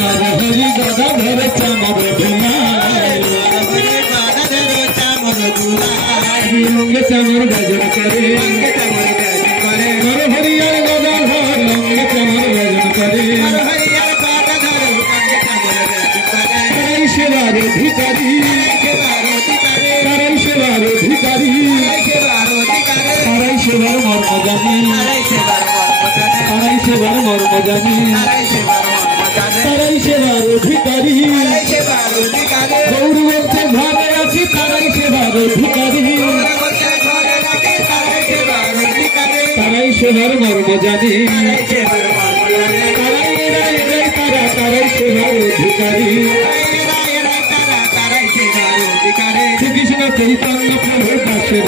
নরহরি গদাধর চামর ধুলায় লঙ্গে চামর গাজন করে নরহরি আর গদাধর লঙ্গে চামর গাজন করে তারাই সেবার অধিকারী তারাই সেবার অধিকারী তারাই সেবার মর্ম জানি তারাই সেবার মর্ম জানি তারাই সেবার অধিকারী গৌরী বলছে ঘরে আছি তারাই সেবার অধিকারী তারাই সেবার মর্ম জানি তারাই তারা তারাই সেবার অধিকারী শ্রীকৃষ্ণ চৈতন্য প্রভু দাসের